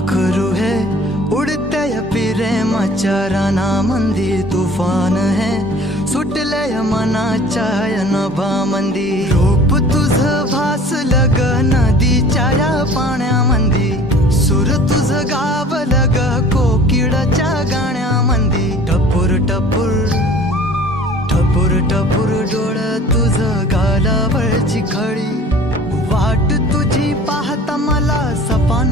पाखरू है उडते प्रेमाच्या रानामंदी तुफान है सुटले मनाच्या नभामंदी रूप तुझ भासलं ग नदीच्या या पाण्यामंदी सुर तुझ गावलं ग कोकिळाच्या गाण्यामंदी टपूर टपूर टपूर टपूर डोळं तुझ गालावरची खडी वाट तुझी पाहता मला सपान